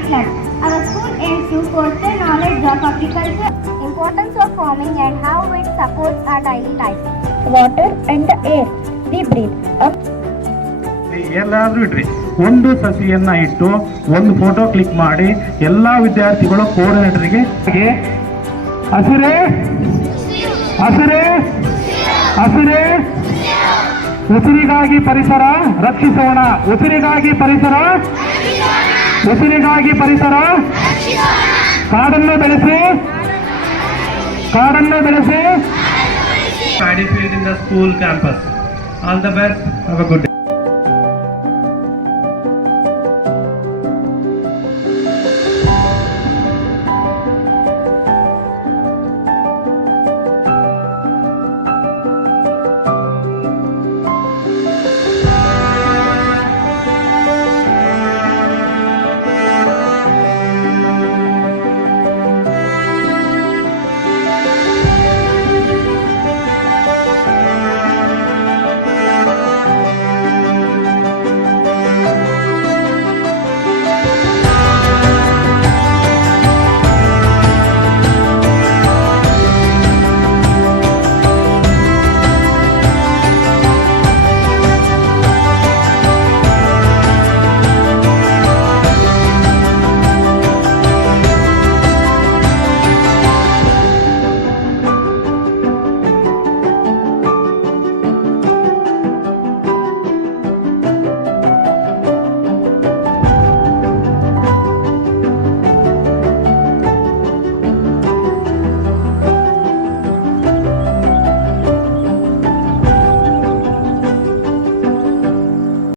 curriculum. Our school aims to foster knowledge of agriculture, importance of farming and how it supports our daily life. Water and the air we breathe. ಎಲ್ಲಾದ್ರೂ ಇಡ್ರಿ, ಒಂದು ಸಸಿಯನ್ನ ಇಟ್ಟು ಒಂದು photo click ಮಾಡಿ ಎಲ್ಲಾ ವಿದ್ಯಾರ್ಥಿಗಳು ಕೋಆರ್ಡಿನೇಟರ್ಗೆ ಹಸಿರೇ ಹಸಿರೇ ಹಸಿರೇ ಉಸಿರಿಗಾಗಿ ಪರಿಸರ ರಕ್ಷಿಸೋಣ, ಉಸಿರಿಗಾಗಿ ಪರಿಸರ, ಉಸಿರಿಗಾಗಿ ಪರಿಸರ, ಕಾಡನ್ನು ಬೆಳೆಸಿ, ಕಾಡನ್ನು ಬೆಳೆಸಿ. Participate in the school campus. All the best. Have a good day.